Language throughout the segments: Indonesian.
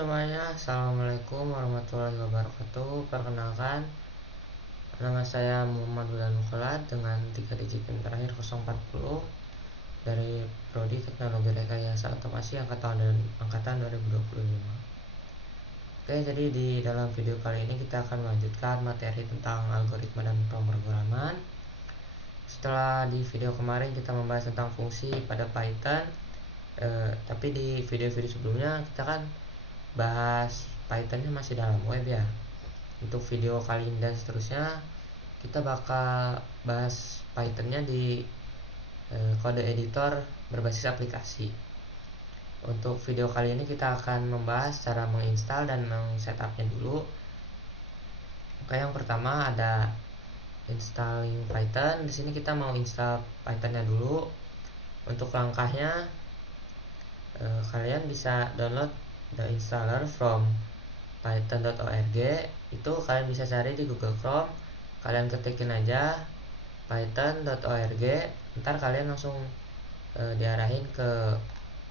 semuanya, assalamualaikum warahmatullahi wabarakatuh. Perkenalkan, nama saya Muhammad Wildan Mukholat dengan 3 digit PIN terakhir 040 dari Prodi Teknologi Rekayasa Otomasi angkatan 2025. Oke, jadi di dalam video kali ini kita akan melanjutkan materi tentang algoritma dan pemrograman. Setelah di video kemarin kita membahas tentang fungsi pada Python, tapi di video-video sebelumnya kita kan bahas Pythonnya masih dalam web ya. Untuk video kali ini dan seterusnya kita bakal bahas Pythonnya di kode editor berbasis aplikasi. Untuk video kali ini kita akan membahas cara menginstal dan mengsetupnya dulu. Oke, yang pertama ada installing Python. Di sini kita mau install Pythonnya dulu. Untuk langkahnya kalian bisa download the installer from python.org. Itu kalian bisa cari di Google Chrome, kalian ketikin aja python.org, ntar kalian langsung diarahin ke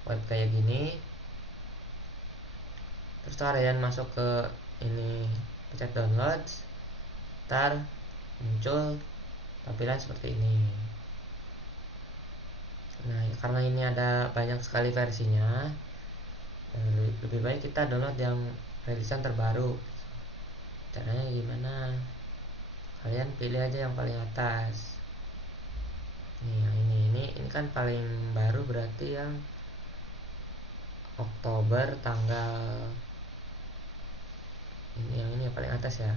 web kayak gini. Terus kalian masuk ke ini, pencet download, ntar muncul tampilan seperti ini. Nah, karena ini ada banyak sekali versinya, lebih baik kita download yang rilisan terbaru. Caranya gimana? Kalian pilih aja yang paling atas. Nih, yang ini kan paling baru, berarti yang Oktober tanggal ini, yang ini yang paling atas ya.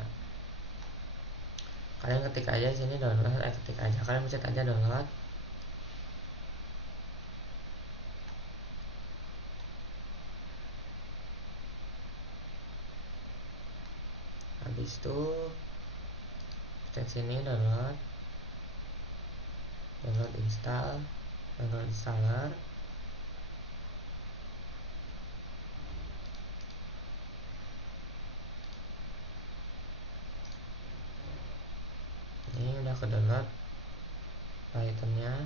Kalian ketik aja sini download, ketik aja, kalian pencet aja download. Habis itu pencet sini download install, download installer. Ini udah ke download Pythonnya.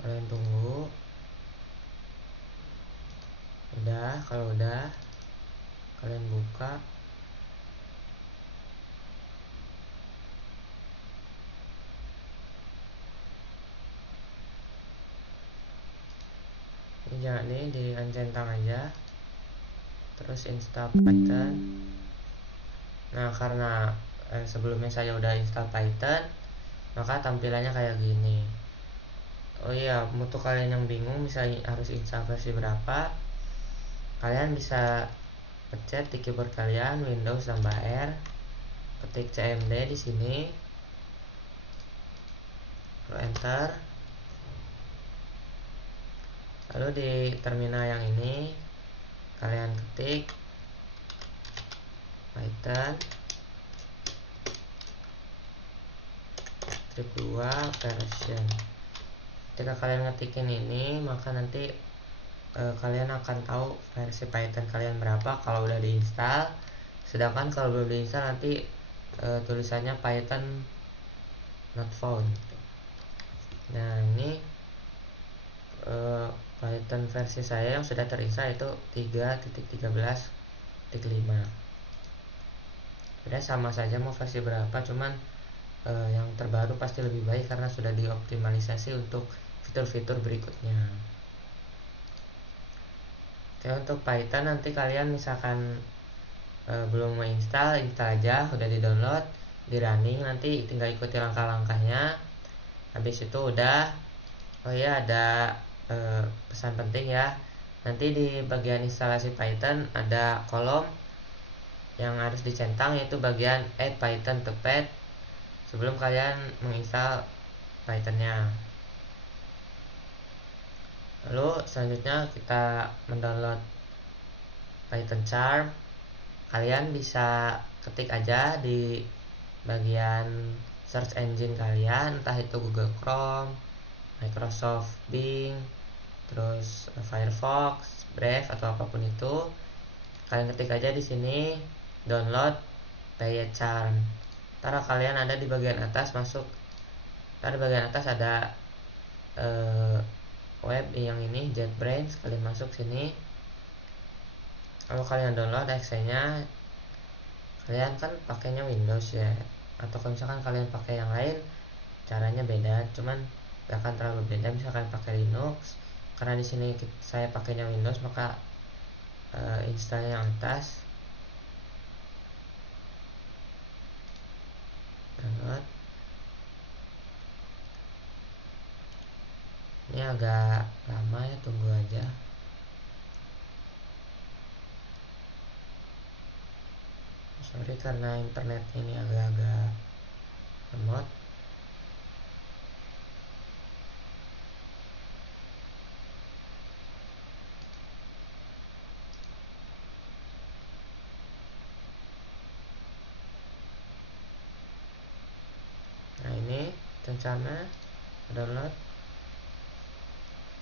Kalian tunggu. Kalau udah kalian buka. Ini jangan di uncentang aja, terus install Python. Nah, karena sebelumnya saya udah install Python, maka tampilannya kayak gini. Oh iya, untuk kalian yang bingung misalnya harus install versi berapa, kalian bisa pencet di keyboard kalian Windows tambah R, ketik cmd di sini, lalu enter. Lalu di terminal yang ini kalian ketik Python strip 2 version. Ketika kalian ngetikin ini, maka nanti kalian akan tahu versi Python kalian berapa kalau udah diinstal. Sedangkan kalau belum diinstal nanti tulisannya Python not found. Nah, ini Python versi saya yang sudah terinstall itu 3.13.5. Jadi sama saja mau versi berapa, cuman yang terbaru pasti lebih baik karena sudah dioptimalisasi untuk fitur-fitur berikutnya. Oke, untuk Python nanti kalian misalkan belum menginstal, install aja, udah di download, di running, nanti tinggal ikuti langkah-langkahnya. Habis itu udah. Oh iya, ada pesan penting ya, nanti di bagian instalasi Python ada kolom yang harus dicentang, yaitu bagian add Python to path sebelum kalian menginstal Pythonnya. Lalu selanjutnya kita mendownload Python Charm. Kalian bisa ketik aja di bagian search engine kalian, entah itu Google Chrome, Microsoft Bing, terus Firefox, Brave atau apapun itu. Kalian ketik aja di sini download PyCharm. Ntar kalian ada di bagian atas masuk, ntar di bagian atas ada web yang ini JetBrains, kalian masuk sini. Kalau kalian download exe-nya, kalian kan pakainya Windows ya, atau kalau misalkan kalian pakai yang lain caranya beda, cuman gak akan terlalu beda. Misalkan pakai Linux, karena di sini saya pakainya Windows, maka installnya yang atas, download. Ini agak lama ya, tunggu aja. Sorry karena internet ini agak-agak lemot. Nah ini rencana download.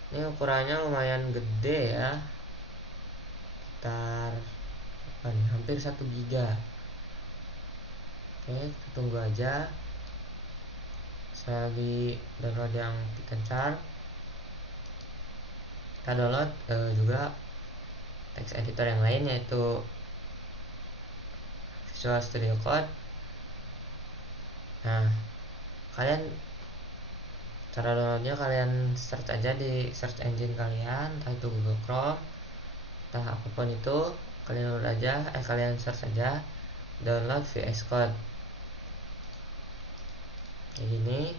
Ini ukurannya lumayan gede ya, sekitar hampir 1 giga. Oke, kita tunggu aja. Saya lagi download yang Pikencar. Kita download juga text editor yang lain, yaitu Visual Studio Code. Nah, kalian cara downloadnya kalian search aja di search engine kalian, entah itu Google Chrome, entah apapun itu, kalian download aja, kalian search aja download VS Code kayak gini.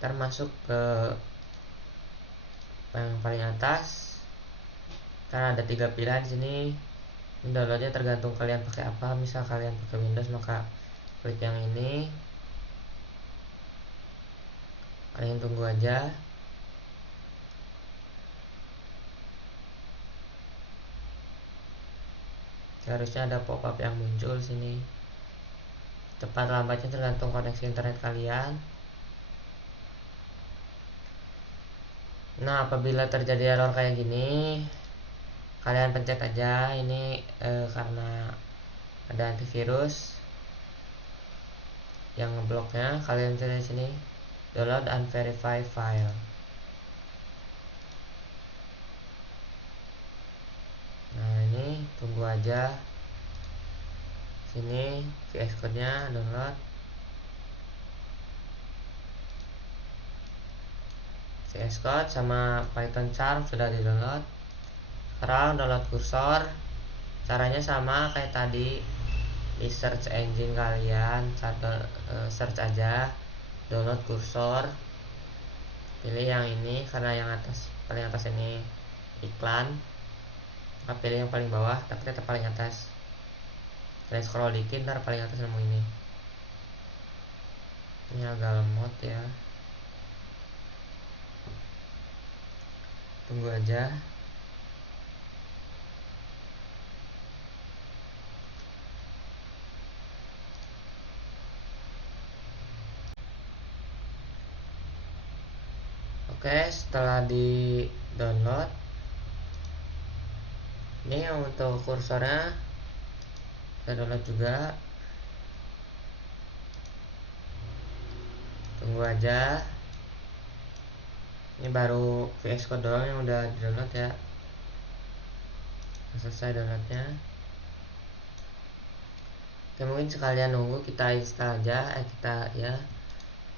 Ntar masuk ke yang paling atas, karena ada 3 pilihan di sini. Downloadnya tergantung kalian pakai apa. Misal kalian pakai Windows, maka klik yang ini. Kalian tunggu aja. Harusnya ada pop-up yang muncul sini. Cepat lambatnya tergantung koneksi internet kalian. Nah, apabila terjadi error kayak gini, kalian pencet aja ini karena ada antivirus yang ngebloknya. Kalian pencet di sini download unverified file. Nah, ini tunggu aja. Sini VS Code-nya download. VS Code sama Python Charm sudah di download. Sekarang download kursor. Caranya sama kayak tadi, di search engine kalian search aja download kursor, pilih yang ini karena yang atas, paling atas ini iklan, maka pilih yang paling bawah tapi tetap paling atas. Kalian scroll dikit, ntar paling atas nemu ini. Ini agak lemot ya, tunggu aja. Oke, setelah di download, ini untuk kursornya saya download juga. Tunggu aja. Ini baru VS Code doang yang udah di download ya. Selesai downloadnya. Oke, mungkin sekalian nunggu, kita install aja.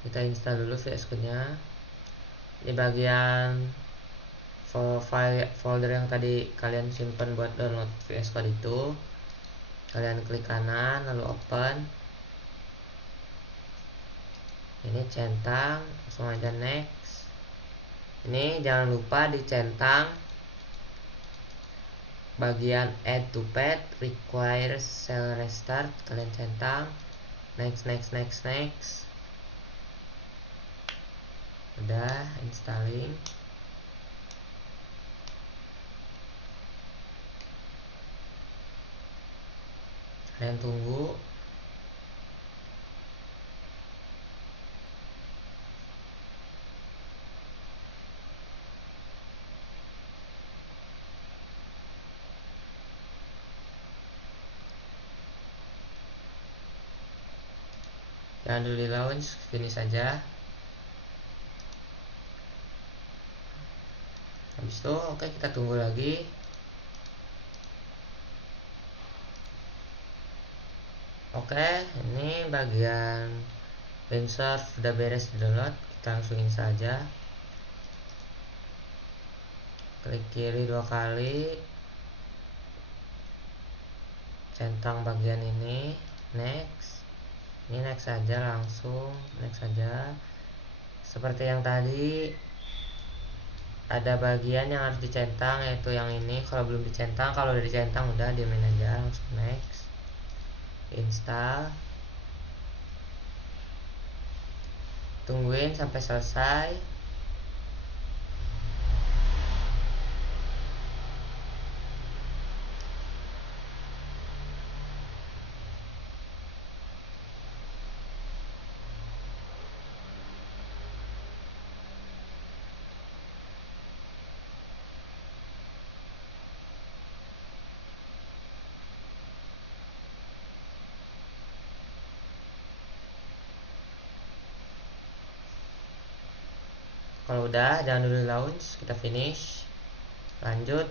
Kita install dulu VS Code nya. Di bagian folder yang tadi kalian simpan buat download VS Code itu, kalian klik kanan lalu open. Ini centang, langsung aja next. Ini jangan lupa dicentang bagian add to path requires shell restart, kalian centang next. Udah installing. Kalian tunggu. jangan dulu di launch, finish saja. Habis itu oke, kita tunggu lagi. Oke, ini bagian Windsurf udah beres di download, kita langsung install aja. Klik kiri 2 kali, centang bagian ini, next. Ini next saja, langsung next saja. Seperti yang tadi, ada bagian yang harus dicentang, yaitu yang ini. Kalau belum dicentang, kalau udah dicentang udah diamin aja, langsung next, install. Tungguin sampai selesai. Kalau udah, jangan dulu launch, kita finish. Lanjut,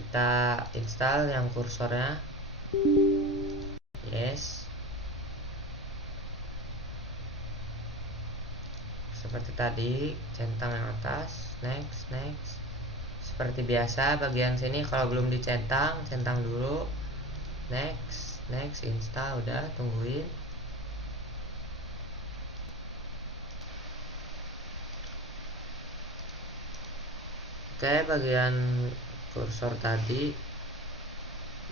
kita install yang kursornya. Yes. Seperti tadi, centang yang atas, next, next. Seperti biasa, bagian sini kalau belum dicentang, centang dulu. Next, next, install, udah, tungguin. Oke, bagian kursor tadi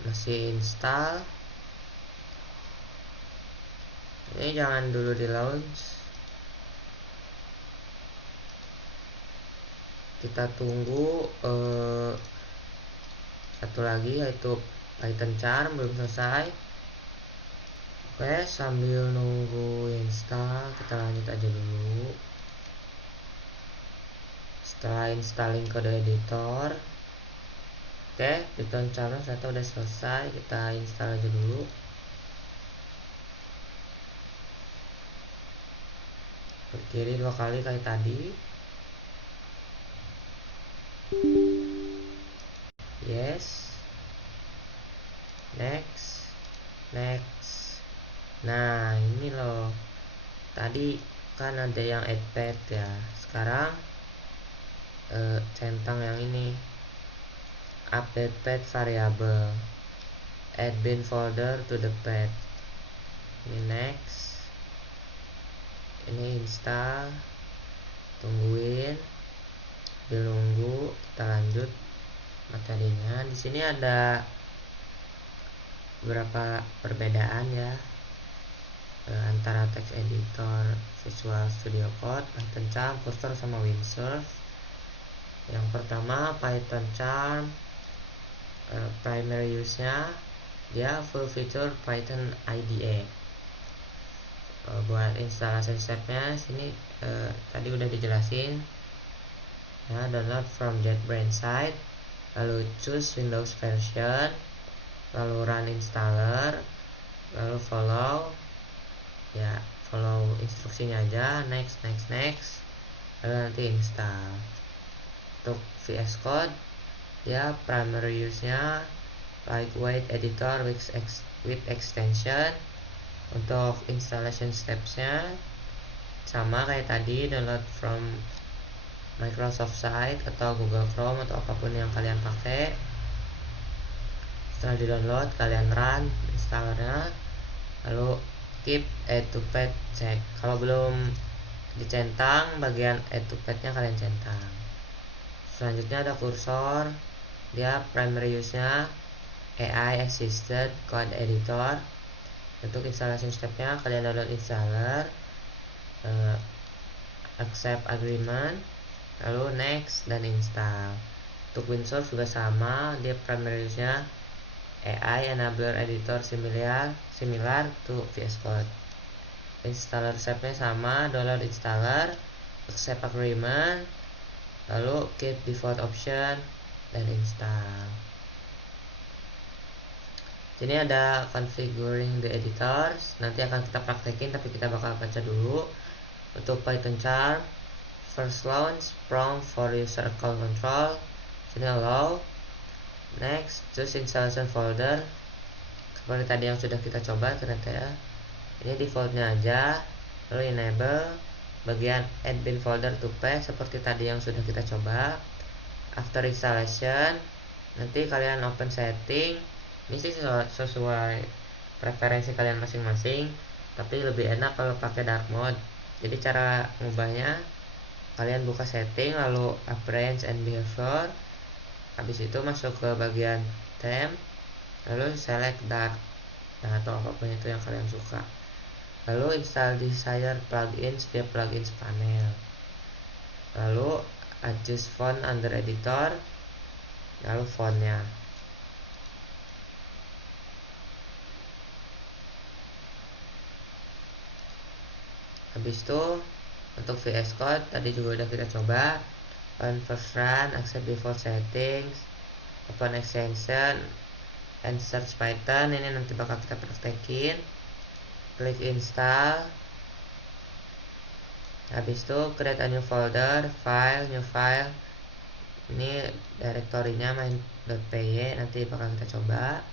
masih install. Ini jangan dulu di launch, kita tunggu. Satu lagi yaitu Python Charm belum selesai. Oke, sambil nunggu install, kita lanjut aja dulu. Setelah installing kode editor, oke, Python Charm ternyata udah selesai. Kita install aja dulu. Klik kiri 2 kali kayak tadi. Yes. Next, next. Nah, ini loh, tadi kan ada yang add path ya, sekarang centang yang ini, update path variable, add bin folder to the path. Ini next, ini install, tungguin, dilunggu, kita lanjut materinya. Di sini ada beberapa perbedaan ya, antara text editor, Visual Studio Code, Python Charm, Cursor, sama Windsurf. Yang pertama, Python Charm, primary use-nya dia full feature Python IDE. Buat instalasi stepnya sini tadi udah dijelasin ya. Download from JetBrains site, lalu choose Windows version, lalu run installer, lalu follow ya, follow instruksinya aja, next, next, next, lalu nanti install. Untuk VS Code ya, primary use nya lightweight editor with extension. Untuk installation steps nya sama kayak tadi, download from Microsoft site atau Google Chrome atau apapun yang kalian pakai. Setelah di download, kalian run installernya, lalu keep add to path check. Kalau belum dicentang, bagian add to path nya kalian centang. Selanjutnya ada kursor, dia primary use nya AI assisted code editor. Untuk installation stepnya kalian download installer, accept agreement, lalu next dan install. Untuk Windsurf juga sama, dia primary use nya AI enabler editor similar to VS Code. Installer stepnya sama, download installer, accept agreement, lalu keep default option dan install. Sini ada configuring the editors, nanti akan kita praktekin tapi kita bakal baca dulu. Untuk Python charm, first launch prompt for user account control, sini allow. Next, choose installation folder, seperti tadi yang sudah kita coba ternyata ya. Ini defaultnya aja. Lalu enable bagian add bin folder to page seperti tadi yang sudah kita coba. After installation, nanti kalian open setting. Ini sih sesuai preferensi kalian masing-masing, tapi lebih enak kalau pakai dark mode. Jadi cara mengubahnya, kalian buka setting lalu appearance and behavior. Habis itu masuk ke bagian theme, lalu select dark, nah, atau apapun itu yang kalian suka. Lalu install desired plugins via plugins panel. Lalu adjust font under editor, lalu fontnya. Habis itu untuk VS Code tadi juga udah kita coba. On first run, accept default settings, open extension, and search Python. Ini nanti bakal kita praktekin. Klik install. Habis itu create a new folder, file, new file. Ini direktorinya main.py, nanti bakal kita coba.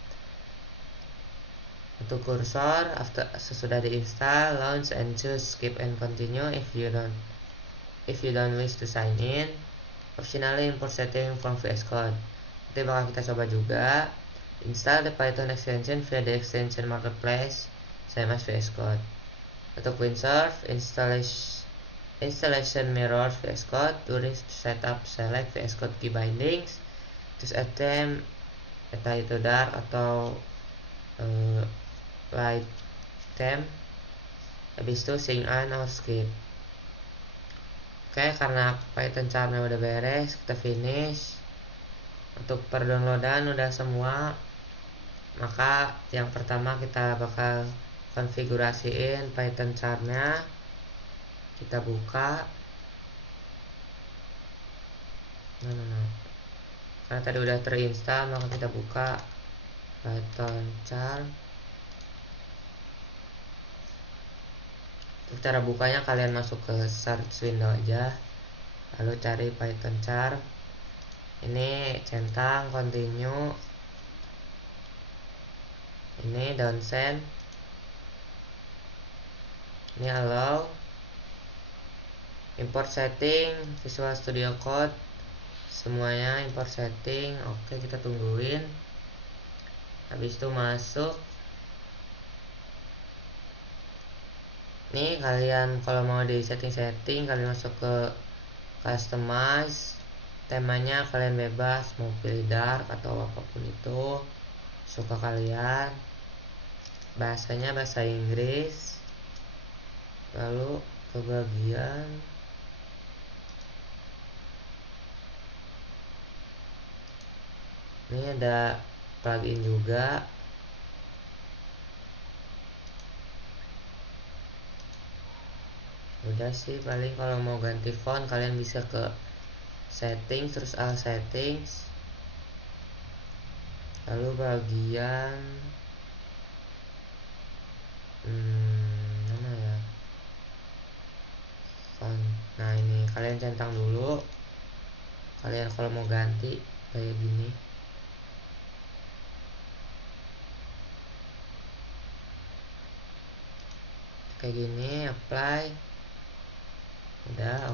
Untuk kursor, sesudah diinstal, launch and choose skip and continue if you don't wish to sign in. Optionally import setting from VS Code. Nanti bakal kita coba juga. Install the Python extension via the extension marketplace, same as VS Code. Untuk Windsurf, installation mirrors VS Code. During setup, select VS Code key bindings. Choose item, entah itu dark atau light theme. Habis itu sync on or skip. Oke, karena Python charmnya udah beres, kita finish. Untuk perdownloadan udah semua, maka yang pertama kita bakal konfigurasiin Python charmnya. Kita buka. Karena tadi udah terinstall, maka kita buka Python charm. Cara bukanya kalian masuk ke search window aja, lalu cari Python charm. Ini centang, continue. Ini downsend. Ini allow. Import setting, Visual Studio Code, semuanya import setting. Oke, kita tungguin. Habis itu masuk. Nih kalian kalau mau di setting kalian masuk ke customize, temanya kalian bebas mau pilih dark atau apapun itu suka kalian. Bahasanya bahasa Inggris. Lalu ke bagian ini ada plugin juga. Udah sih, paling kalau mau ganti font kalian bisa ke settings, terus all settings, lalu bagian mana ya, font. Nah ini kalian centang dulu. Kalian kalau mau ganti kayak gini, apply. Udah,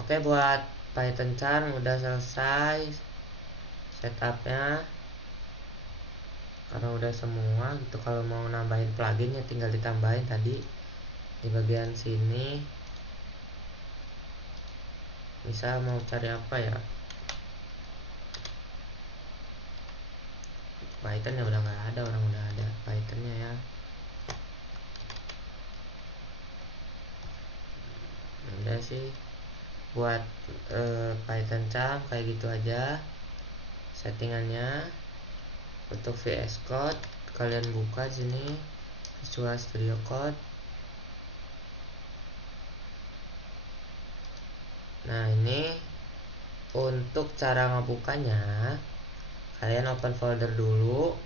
oke, buat Python charm udah selesai setupnya, karena udah semua gitu. Kalau mau nambahin plugin ya tinggal ditambahin tadi di bagian sini. Misal mau cari apa ya, Python ya udah nggak ada, orang udah ada Pythonnya ya. Udah sih buat Python charm kayak gitu aja settingannya. Untuk VS Code kalian buka sini Visual Studio Code. Nah ini untuk cara ngebukanya, kalian open folder dulu,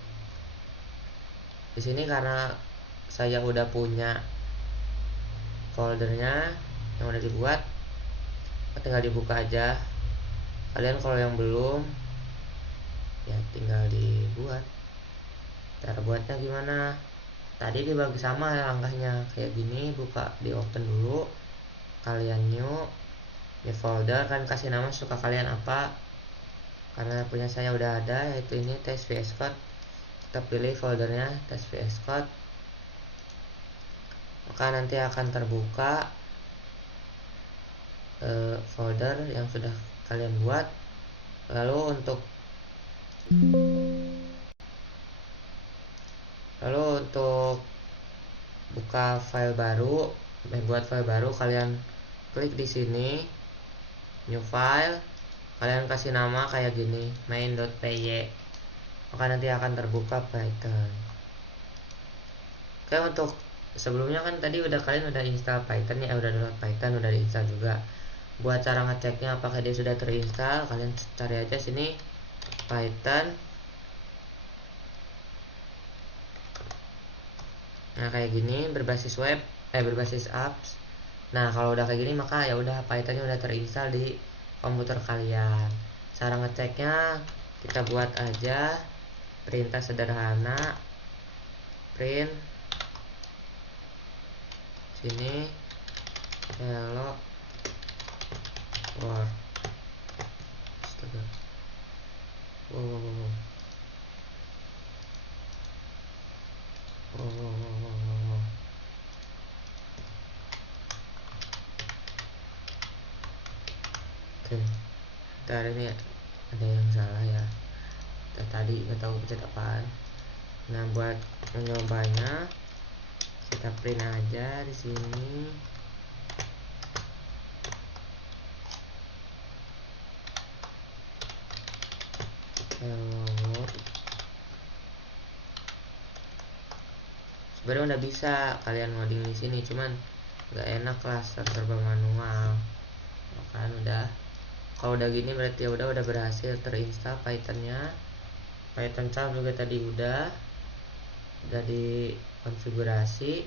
Di sini karena saya udah punya foldernya yang udah dibuat, tinggal dibuka aja. Kalian kalau yang belum, ya tinggal dibuat. Cara buatnya gimana? Tadi dibagi sama langkahnya kayak gini. Buka, di open dulu, kalian new di folder, kan kasih nama suka kalian apa. Karena punya saya udah ada, yaitu ini test VS Code. Kita pilih foldernya test VS Code, maka nanti akan terbuka folder yang sudah kalian buat. Lalu untuk buka file baru, buat file baru, kalian klik di sini new file, kalian kasih nama kayak gini main.py, maka nanti akan terbuka Python. Oke, untuk sebelumnya kan tadi kalian udah install Python ya, udah download Python, udah diinstal juga. Buat cara ngeceknya apakah dia sudah terinstall, kalian cari aja sini Python. Nah kayak gini, berbasis web, berbasis apps. Nah kalau udah kayak gini maka ya udah Pythonnya udah terinstall di komputer kalian. Cara ngeceknya kita buat aja perintah sederhana print sini hello world. Astaga. Wow. Oke, ntar ini ada yang salah ya. Tadi nggak tahu pencet apaan. Nah buat menyobanya kita print aja di sini. Hello. Sebenarnya udah bisa kalian ngoding di sini, cuman nggak enak lah serba manual. Kan udah, kalau udah gini berarti ya udah berhasil terinstall Pythonnya. Python Charm juga tadi udah dikonfigurasi.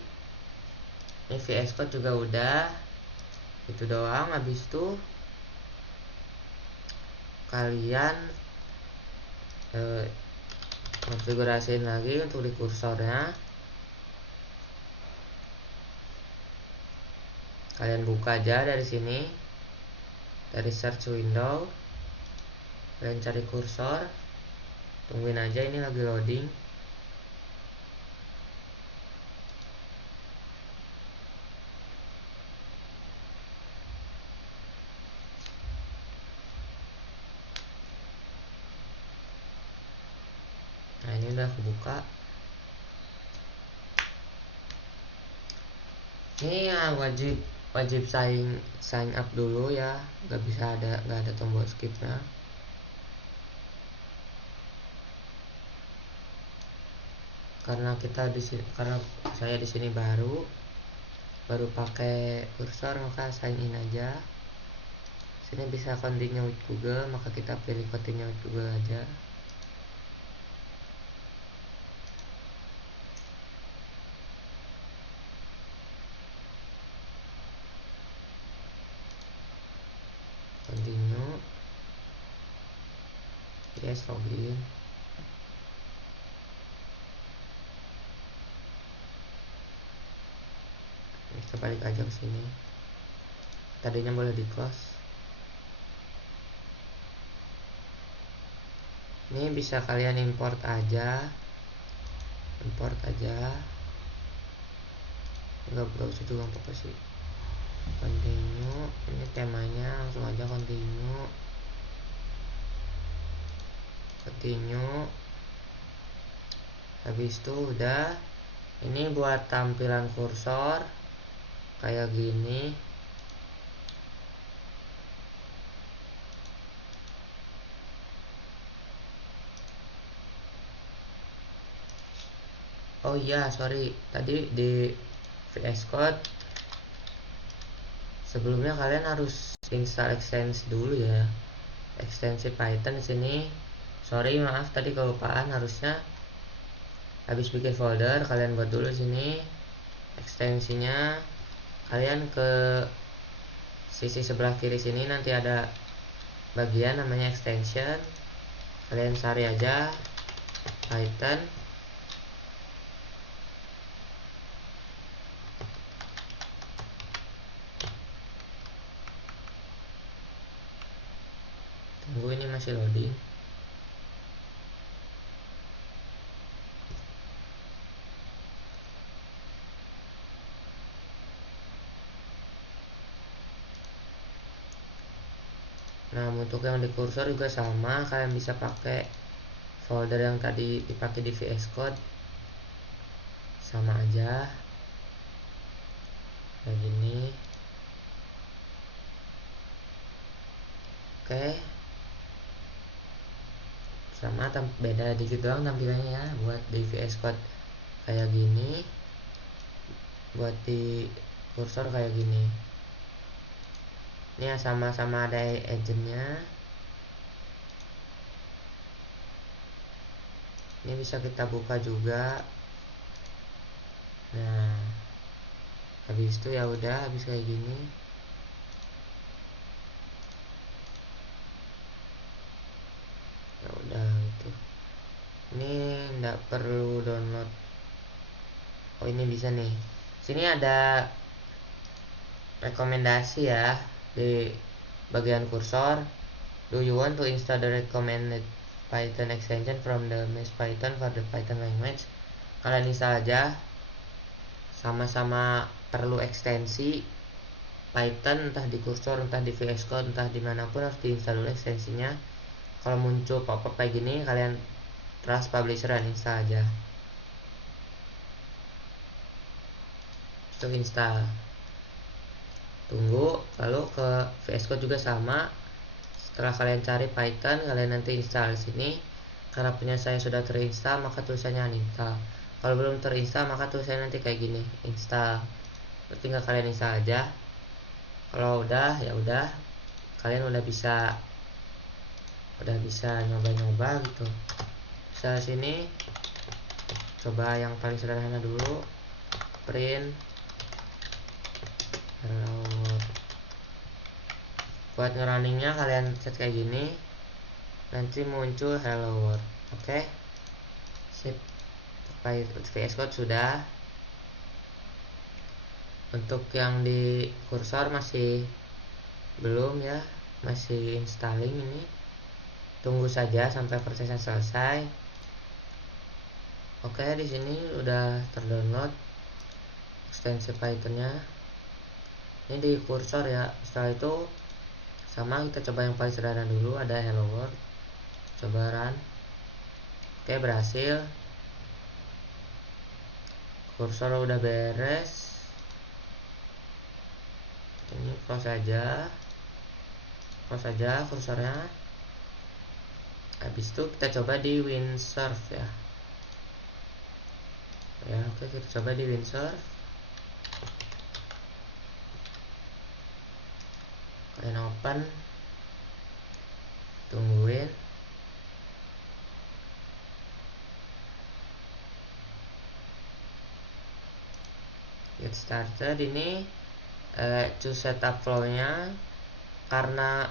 Ini VS Code juga udah. Itu doang. Habis itu kalian konfigurasiin lagi untuk di kursornya. Kalian buka aja dari sini, dari search window, kalian cari kursor, tungguin aja ini lagi loading. Nah ini udah kebuka. Ini ya wajib sign up dulu ya, nggak ada tombol skipnya. Karena saya di sini baru pakai kursor, maka sign in aja. Sini bisa continue with Google, maka kita pilih continue with Google aja. Continue. Yes, login. Kita balik aja ke sini. Tadinya boleh di close. Ini bisa kalian import aja. Enggak browser juga apa sih. Continue. Ini temanya, langsung aja continue. Habis itu udah. Ini buat tampilan kursor kayak gini. Oh iya, sorry, tadi di VS Code sebelumnya kalian harus install ekstensi dulu ya, ekstensi Python di sini. Sorry, maaf tadi kelupaan, harusnya habis bikin folder kalian buat dulu sini ekstensinya. Kalian ke sisi sebelah kiri sini nanti ada bagian namanya extension, kalian cari aja Python. Tunggu, ini masih loading. Nah, untuk yang di kursor juga sama, kalian bisa pakai folder yang tadi dipakai di VS Code, sama aja kayak gini. Oke, sama, beda dikit doang tampilannya ya. Buat di VS Code kayak gini, buat di kursor kayak gini. Ini ya sama-sama ada agentnya. Ini bisa kita buka juga. Nah, habis itu ya udah, habis kayak gini. Ya udah gitu. Ini nggak perlu download. Oh, ini bisa nih. Sini ada rekomendasi ya di bagian kursor. Do you want to install the recommended Python extension from the mesh Python for the Python language? Kalian install aja. Sama-sama perlu ekstensi Python, entah di kursor, entah di VS Code, entah dimanapun harus diinstal dulu ekstensinya. Kalau muncul pop-up kayak gini, kalian trust publisher dan install aja. Itu install. Tunggu, lalu ke VS Code juga sama. Setelah kalian cari Python, kalian nanti install sini. Karena punya saya sudah terinstall, maka tulisannya uninstall. Kalau belum terinstall, maka tulisannya nanti kayak gini, install. Tinggal kalian install aja. Kalau udah, ya udah, kalian udah bisa nyoba-nyoba gitu. Misalnya sini, coba yang paling sederhana dulu, print hello. Buat ngerunningnya kalian set kayak gini, nanti muncul hello world. Oke, sip. VS Code sudah. Untuk yang di kursor masih belum ya, masih installing ini. Tunggu saja sampai prosesnya selesai. Oke, di sini udah terdownload ekstensi Pythonnya. Ini di kursor ya. Setelah itu sama, kita coba yang paling sederhana dulu, ada hello world. Coba run. Oke, berhasil. Kursor udah beres. Ini close aja kursornya. Habis itu kita coba di Windsurf ya. Oke, kita coba di Windsurf. Kalian open, tungguin. Get started. Ini to setup flow-nya, karena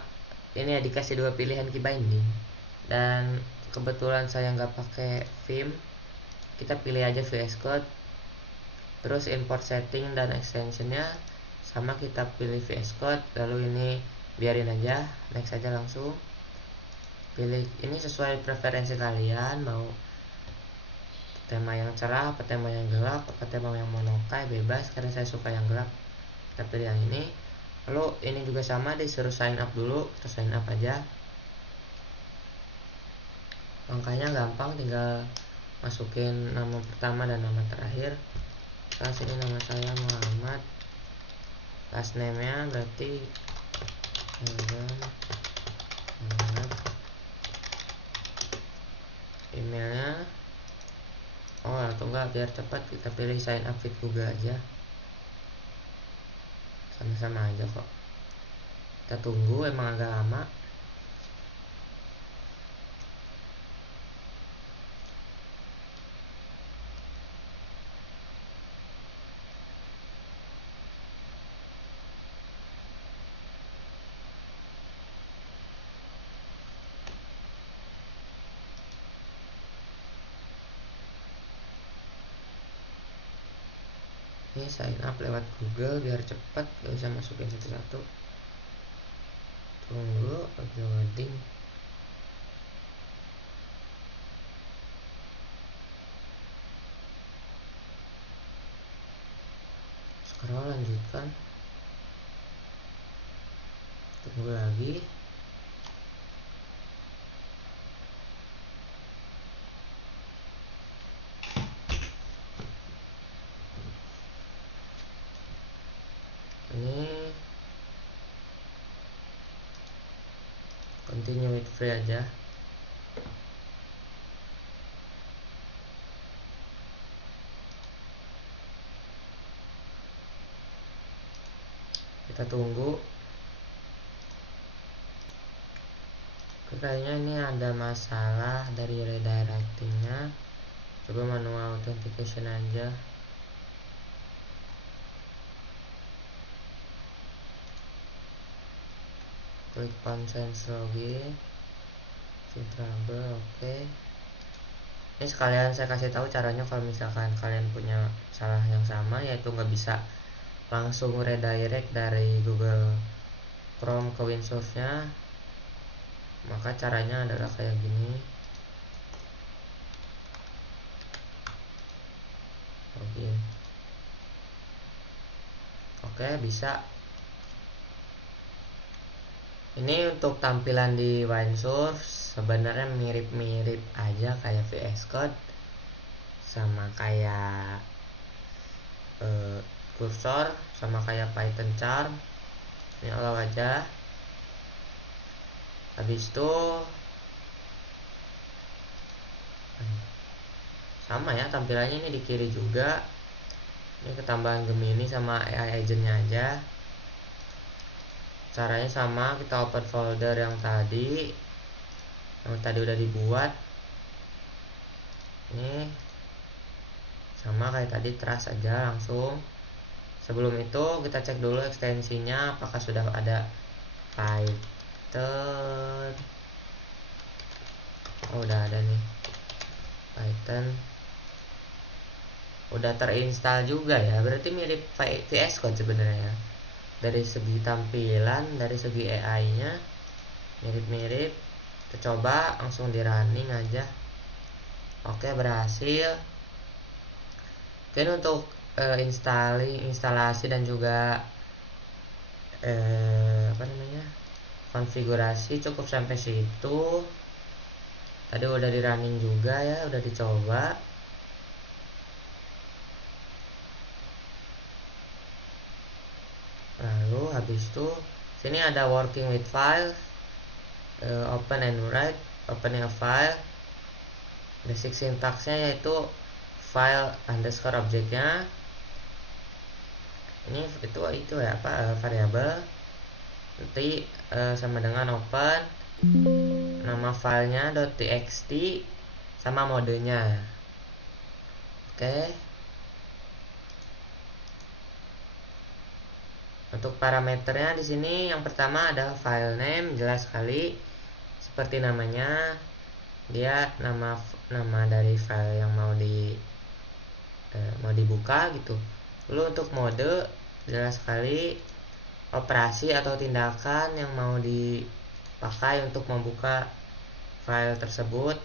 ini ya dikasih dua pilihan key binding, dan kebetulan saya nggak pakai Vim, kita pilih aja VS Code. Terus import setting dan extensionnya sama, kita pilih VS Code. Lalu ini biarin aja, next aja langsung. Pilih ini sesuai preferensi kalian, mau tema yang cerah, apa tema yang gelap, apa tema yang monokai, bebas. Karena saya suka yang gelap, kita pilih yang ini. Lalu ini juga sama, disuruh sign up dulu, kita sign up aja. Langkahnya gampang, tinggal masukin nama pertama dan nama terakhir. Nah, sini nama saya Muhammad, last name nya berarti Muhammad, emailnya, atau enggak, biar cepat kita pilih sign up with Google aja, sama-sama aja kok. Kita tunggu, emang agak lama. Ini sign up lewat Google biar cepat, gak usah masukin satu-satu. Tunggu loading. Scroll, lanjutkan. Tunggu lagi. Ini continue with free aja. Kita tunggu. Kayaknya ini ada masalah dari redirectingnya. Coba manual authentication aja. Klik consent login. Trouble, oke. Ini sekalian saya kasih tahu caranya kalau misalkan kalian punya salah yang sama, yaitu nggak bisa langsung redirect dari Google Chrome ke Windsurf-nya, maka caranya adalah kayak gini. Login. Oke, bisa. Ini untuk tampilan di Windsurf sebenarnya mirip-mirip aja kayak VS Code, sama kayak cursor, sama kayak Python charm. Ini allow aja. Habis itu sama ya tampilannya, ini di kiri juga. Ini ketambahan Gemini sama AI agentnya aja. Caranya sama, kita open folder yang tadi udah dibuat. Ini sama kayak tadi, trust aja langsung. Sebelum itu kita cek dulu ekstensinya apakah sudah ada. Python, oh udah ada nih. Python udah terinstall juga ya, berarti mirip VS Code sebenarnya. Dari segi tampilan, dari segi AI nya mirip-mirip. Kita coba langsung di running aja. Oke, berhasil. Oke, untuk instalasi dan juga konfigurasi cukup sampai situ. Tadi udah di running juga ya, udah dicoba. Lalu habis itu sini ada working with file, open and write. Opening a file, basic syntaxnya yaitu file underscore objeknya. Ini itu ya variabel. Nanti sama dengan open, nama filenya .txt sama modenya. Oke. Untuk parameternya di sini yang pertama adalah file name, jelas sekali seperti namanya, dia nama dari file yang mau dibuka gitu. Lalu untuk mode, jelas sekali operasi atau tindakan yang mau dipakai untuk membuka file tersebut.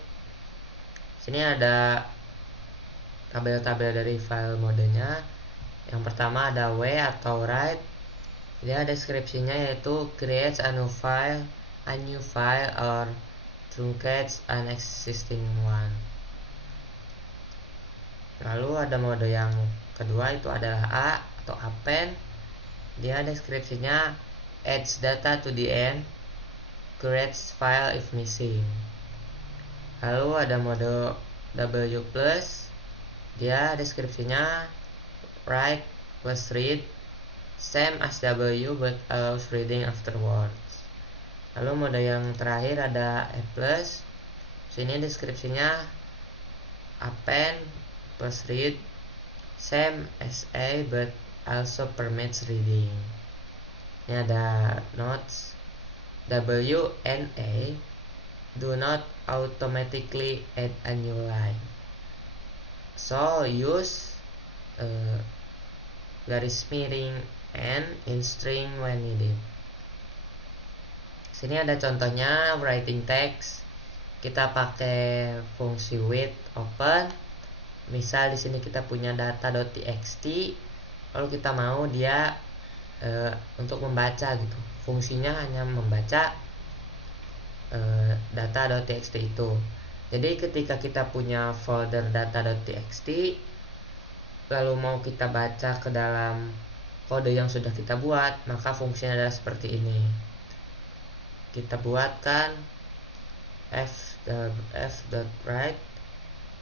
Sini ada tabel-tabel dari file modenya. Yang pertama ada W atau write. Dia deskripsinya yaitu creates a new file or truncates an existing one. Lalu ada mode yang kedua, itu adalah A atau append. Dia deskripsinya adds data to the end, creates file if missing. Lalu ada mode W+, dia deskripsinya write plus read, same as W but allows reading afterwards. Lalu mode yang terakhir ada A+. Sini deskripsinya append plus read, same as A but also permits reading. Ini ada notes. W and A do not automatically add a new line, so use garis miring n in string when needed. Sini ada contohnya writing text. Kita pakai fungsi with open. Misal di sini kita punya data.txt, lalu kita mau dia untuk membaca gitu. Fungsinya hanya membaca data.txt itu. Jadi ketika kita punya folder data.txt, lalu mau kita baca ke dalam kode yang sudah kita buat, maka fungsinya adalah seperti ini. Kita buatkan f.write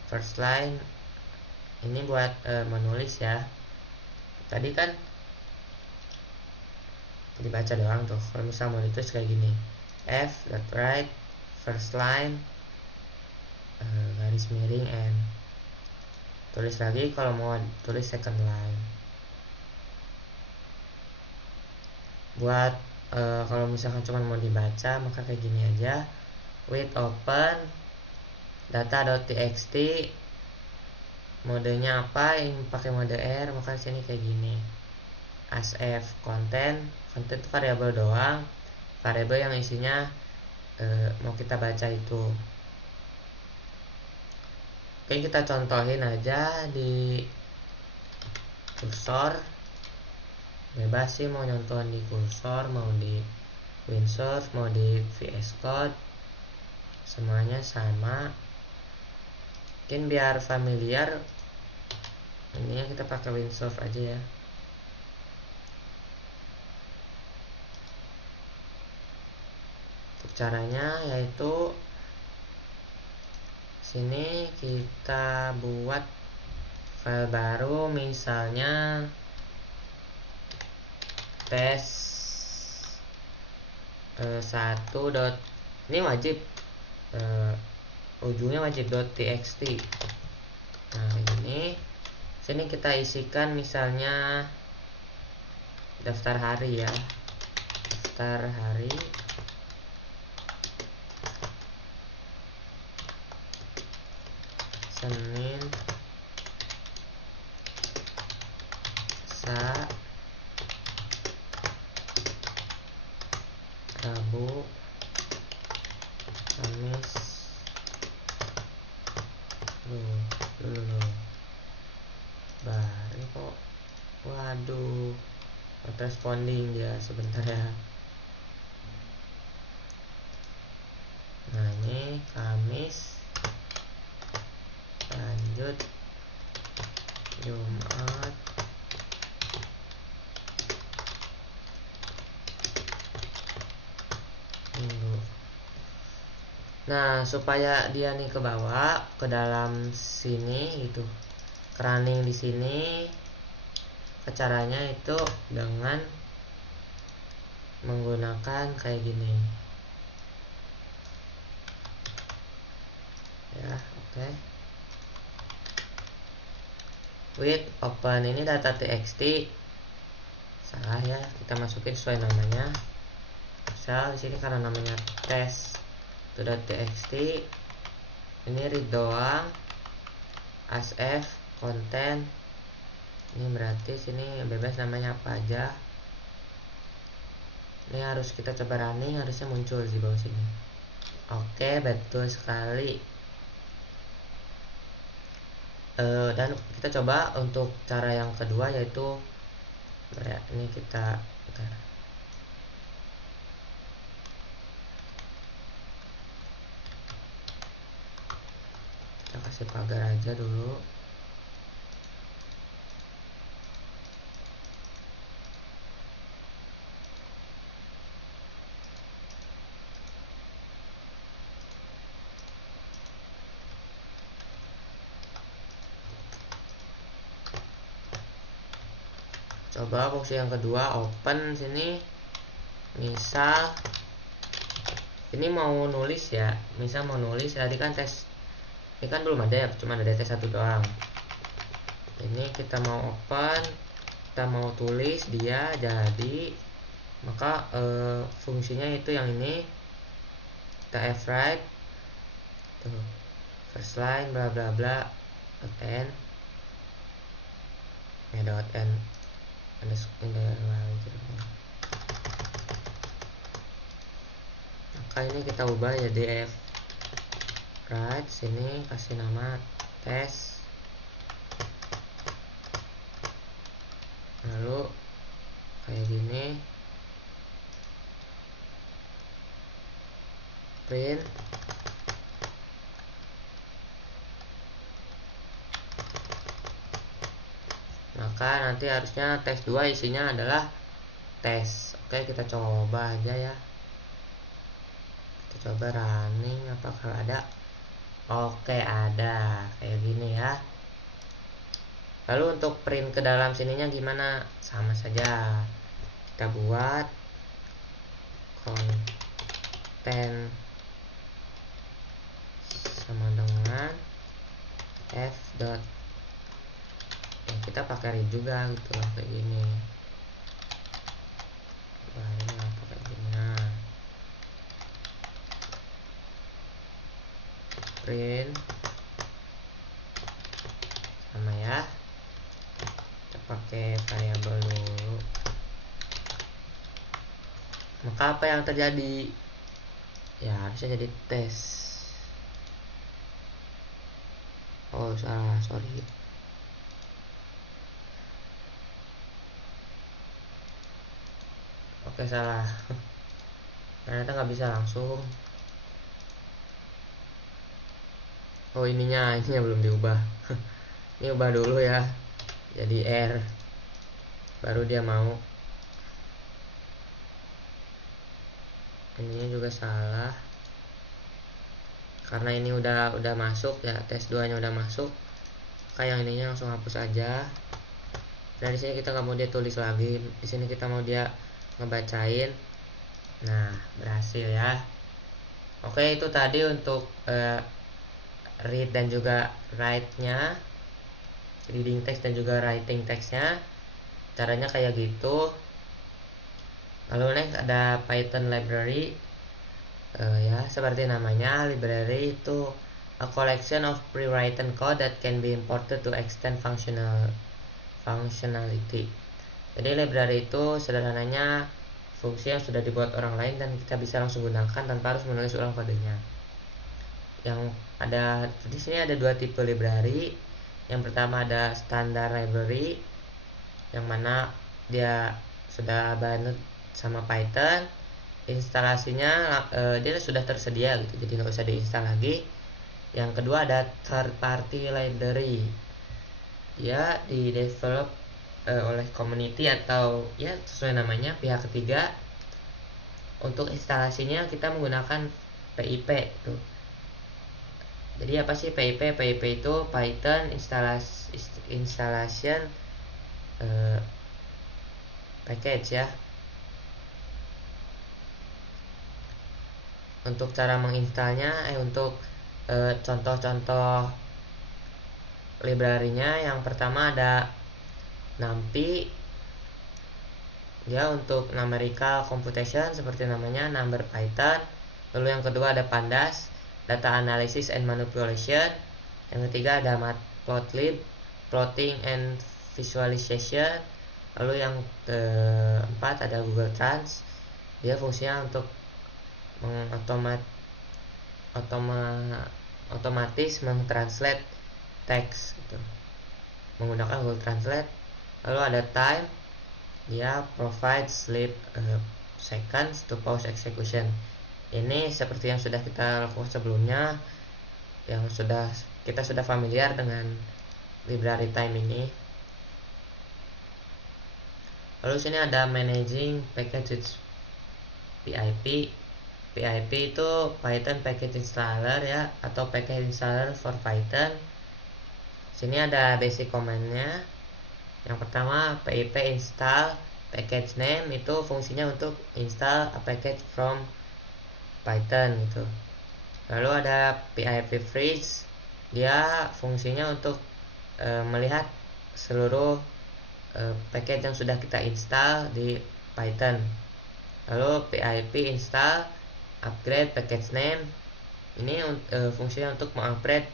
first line. Ini buat menulis ya. Tadi kan dibaca doang tuh. Kalau misal mau ditulis kayak gini, f.write first line garis miring n. Tulis lagi kalau mau tulis second line. Buat kalau misalkan cuma mau dibaca, maka kayak gini aja. With open data.txt, modenya apa? Yang pakai mode R, maka sini kayak gini. Asf content itu variabel doang, variabel yang isinya mau kita baca itu. Oke, kita contohin aja di kursor. Bebas sih mau nyontohin di kursor, mau di Winsource, mau di VS Code, semuanya sama. Mungkin biar familiar, ininya kita pakai Winsource aja ya. Untuk caranya yaitu sini kita buat file baru, misalnya tes 1. Ini wajib ujungnya wajib .txt. Nah ini sini kita isikan misalnya daftar hari ya, daftar hari. Senin, Selasa, Rabu, Kamis. Ini kok waduh, not responding dia sebentar ya. Nah ini Kamis, lanjut Jumat, Minggu. Nah supaya dia nih ke bawah ke dalam sini gitu, running di sini, caranya itu dengan menggunakan kayak gini ya. Oke. With open ini data.txt, salah ya, kita masukin sesuai namanya. Misal di sini karena namanya test.txt, ini read doang. Asf content, ini berarti sini bebas namanya apa aja. Ini harus kita coba running, harusnya muncul di bawah sini. Oke, betul sekali. Dan kita coba untuk cara yang kedua, yaitu ini kita kasih pagar aja dulu. Coba fungsi yang kedua open sini, misal ini mau nulis ya, misal mau nulis. Tadi kan tes ini kan belum ada ya, cuma ada tes 1 doang. Ini kita mau open, kita mau tulis dia jadi, maka fungsinya itu yang ini, kita fwrite tuh, first line bla bla bla .n ya, .n ada maka ini kita ubah ya df write, sini kasih nama tes, lalu kayak gini print, maka nanti harusnya tes 2 isinya adalah tes. Oke, kita coba aja ya, kita coba running apakah ada. Oke, ada kayak gini ya. Lalu untuk print ke dalam sininya gimana? Sama saja, kita buat konten sama dengan f dot, ya, kita pakai read juga gitu loh, kayak gini. Baru apa kayak gini. Nah, print sama ya, kita pakai variabel dulu. Maka apa yang terjadi? Ya harusnya jadi tes. Oh salah, sorry. Oke, salah. Ternyata nggak bisa langsung. Oh, ininya belum diubah. Ini ubah dulu ya, jadi R, baru dia mau. Ini juga salah, karena ini udah masuk ya, tes 2 nya udah masuk, maka yang ininya langsung hapus aja. Nah, di sini kita nggak mau dia tulis lagi, di sini kita mau dia ngebacain. Nah, berhasil ya. Oke, itu tadi untuk read dan juga write-nya, reading text dan juga writing text-nya. Caranya kayak gitu. Lalu next ada Python library. Ya, seperti namanya, library itu a collection of pre-written code that can be imported to extend functionality. Jadi library itu sederhananya fungsi yang sudah dibuat orang lain dan kita bisa langsung gunakan tanpa harus menulis ulang kodenya. Yang ada di sini ada 2 tipe library. Yang pertama ada standard library, yang mana dia sudah bundled sama Python. Instalasinya dia sudah tersedia gitu, jadi nggak usah diinstal lagi. Yang kedua ada third party library, dia di develop oleh community atau ya sesuai namanya pihak ketiga. Untuk instalasinya kita menggunakan PIP tuh. Jadi apa sih PIP? PIP itu Python installation package ya. Untuk cara menginstalnya, untuk contoh-contoh library-nya, yang pertama ada NumPy, dia untuk numerical computation seperti namanya, number Python. Lalu yang kedua ada Pandas, data analysis and manipulation. Yang ketiga ada Matplotlib, plotting and visualization. Lalu yang keempat ada Google Trans, dia fungsinya untuk otomatis mentranslate teks gitu, menggunakan Google Translate. Lalu ada time, dia provide sleep seconds to pause execution. Ini seperti yang sudah kita lakukan sebelumnya, yang kita sudah familiar dengan library time ini. Lalu sini ada managing package PIP. PIP itu Python Package Installer ya, atau Package Installer for Python. Sini ada basic commandnya. Yang pertama pip install package name, itu fungsinya untuk install a package from Python gitu. Lalu ada pip freeze, dia fungsinya untuk melihat seluruh package yang sudah kita install di Python. Lalu pip install upgrade package name, ini fungsinya untuk mengupgrade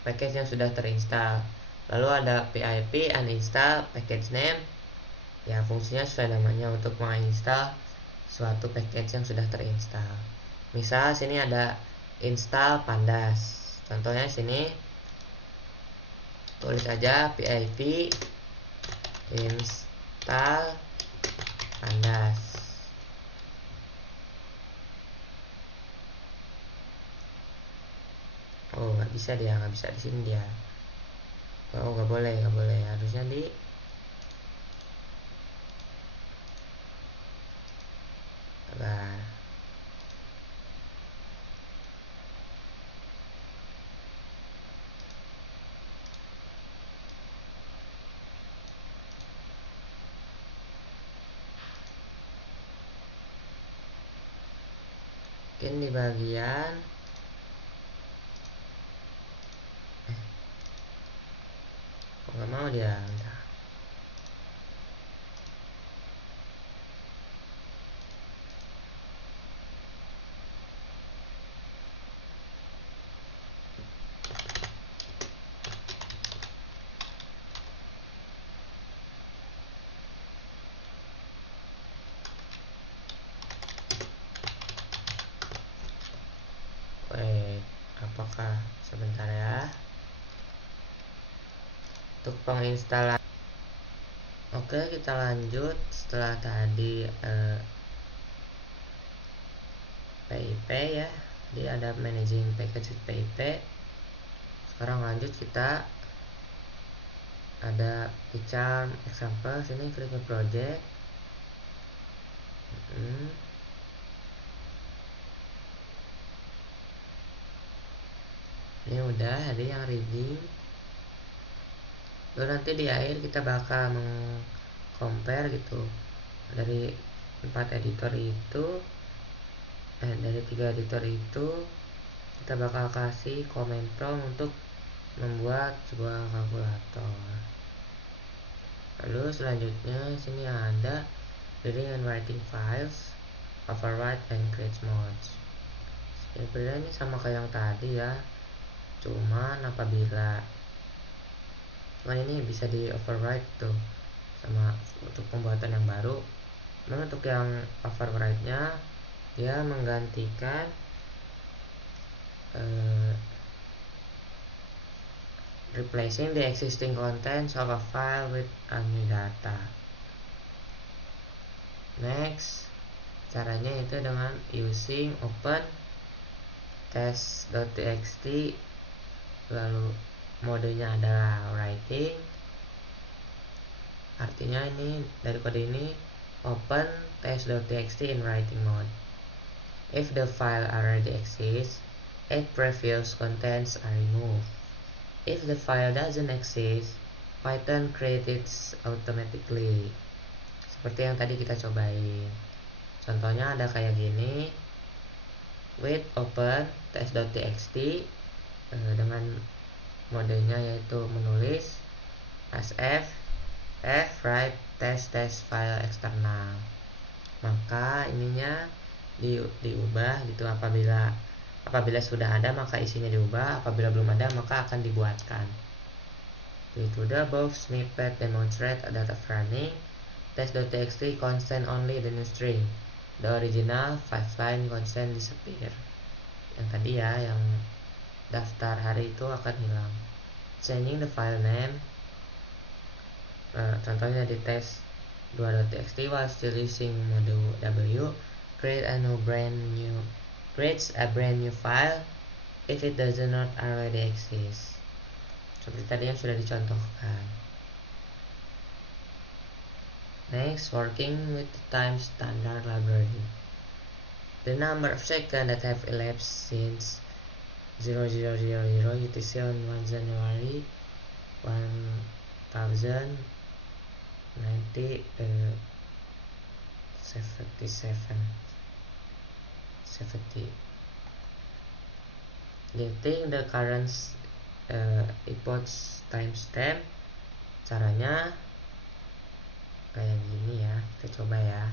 package yang sudah terinstall. Lalu ada pip uninstall package name, ya fungsinya sesuai namanya untuk menginstal suatu package yang sudah terinstall. Misal sini ada install pandas, contohnya sini tulis aja pip install pandas. Oh, nggak bisa dia, nggak bisa di sini dia. Oh, nggak boleh, harusnya di nah, mungkin di bagian kok nggak mau dia, bentar. Apakah sebentar ya untuk penginstalan. Oke, kita lanjut. Setelah tadi PIP ya, jadi ada managing package with PIP. Sekarang lanjut, kita ada charm example. Sini klik ke project. Ini udah ada yang reading. Lalu nanti di akhir kita bakal compare gitu dari 4 editor itu, dari 3 editor itu kita bakal kasih comment prompt untuk membuat sebuah kalkulator. Lalu selanjutnya sini ada reading and writing files, override and create modes. Yang bedanya sama kayak yang tadi ya, cuman ini bisa di override tuh sama untuk pembuatan yang baru. Nah, untuk yang override nya dia menggantikan replacing the existing contents of a file with a new data. Next, caranya itu dengan using open test.txt, lalu modenya adalah writing. Artinya ini dari kode ini open test.txt in writing mode. If the file already exists, its previous contents are removed. If the file doesn't exist, Python creates it automatically. Seperti yang tadi kita cobain. Contohnya ada kayak gini. With open test.txt dengan modenya yaitu menulis asf write test file eksternal. Maka ininya diubah gitu, apabila sudah ada maka isinya diubah, apabila belum ada maka akan dibuatkan. Itu the above snippet demonstrate a data running test.txt constant only the new string. The original 5-line constant disappear. Yang tadi ya, yang daftar hari itu akan hilang. Changing the file name, contohnya di test 2.txt while still using mode W, creates a brand new file if it does not already exist. Seperti tadi yang sudah dicontohkan. Next, working with the time standard library. The number of seconds that have elapsed since 0000 UTC on 1 January 1077. Getting the current epoch timestamp. Caranya kayak gini ya, kita coba ya.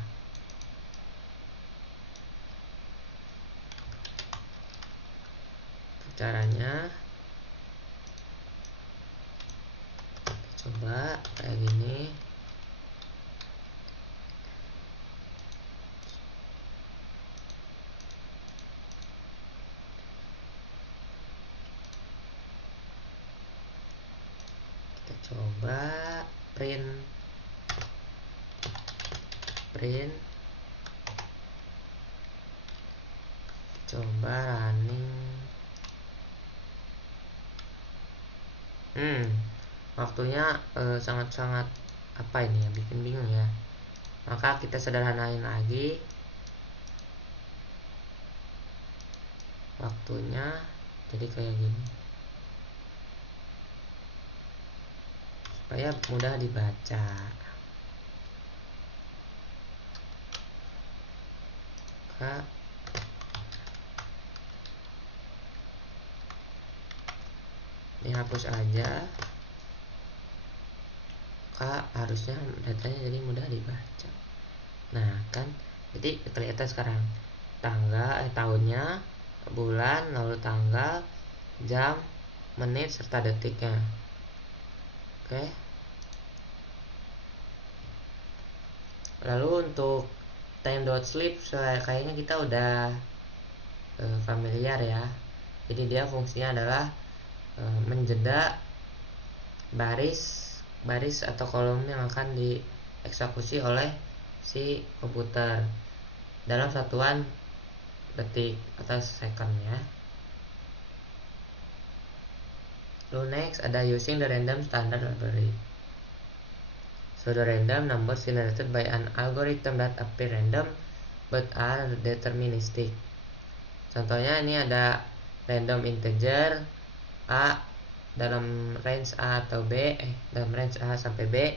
Caranya coba kayak gini. Kita coba print coba running. Waktunya sangat-sangat apa ini ya, bikin bingung ya. Maka kita sederhanain lagi waktunya jadi kayak gini supaya mudah dibaca. Kak, ini hapus aja. Kak, harusnya datanya jadi mudah dibaca. Nah kan, jadi kelihatan sekarang tanggal, tahunnya, bulan, lalu tanggal, jam, menit, serta detiknya. Oke. Lalu untuk time.sleep kayaknya kita udah familiar ya. Jadi dia fungsinya adalah menjeda baris atau kolom yang akan dieksekusi oleh si komputer dalam satuan detik atau second ya. Lalu next ada using the random standard library. So the random numbers generated by an algorithm that appear random but are deterministic. Contohnya ini ada random integer A dalam range A atau B, dalam range A sampai B.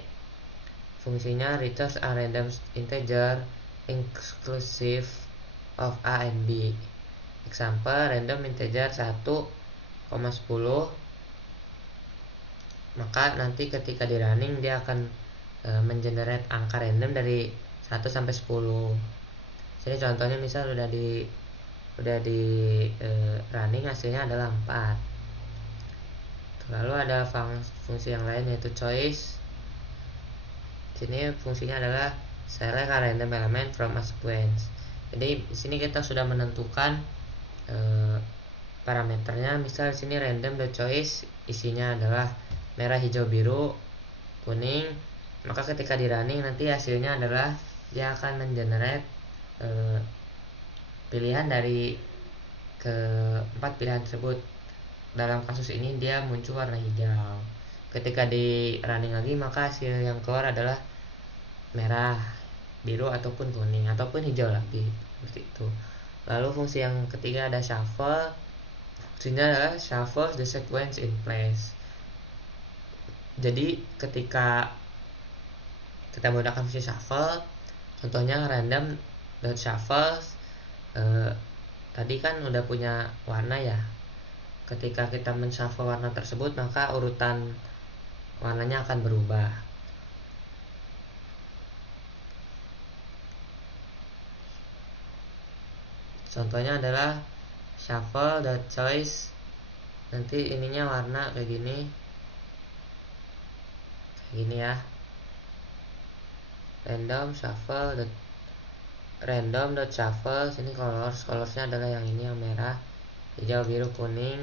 Fungsinya returns a random integer inclusive of A and B. Example, random integer 1,10. Maka nanti ketika di running dia akan mengenerate angka random dari 1 sampai 10. Jadi contohnya misal udah di running hasilnya adalah 4. Lalu ada fungsi yang lain yaitu choice. Sini fungsinya adalah select a random element from a sequence. Jadi di sini kita sudah menentukan parameternya. Misal di sini random the choice isinya adalah merah, hijau, biru, kuning. Maka ketika di running nanti hasilnya adalah dia akan mengenerate pilihan dari keempat pilihan tersebut. Dalam kasus ini dia muncul warna hijau. Ketika di running lagi maka hasil yang keluar adalah merah, biru ataupun kuning ataupun hijau lagi seperti itu. Lalu fungsi yang ketiga ada shuffle. Fungsinya adalah shuffle the sequence in place. Jadi ketika kita menggunakan fungsi shuffle, contohnya random shuffle, tadi kan udah punya warna ya. Ketika kita men-shuffle warna tersebut maka urutan warnanya akan berubah. Contohnya adalah shuffle choice, nanti ininya warna kayak gini ya. Random shuffle sini colorsnya adalah yang ini, yang merah, hijau, biru, kuning.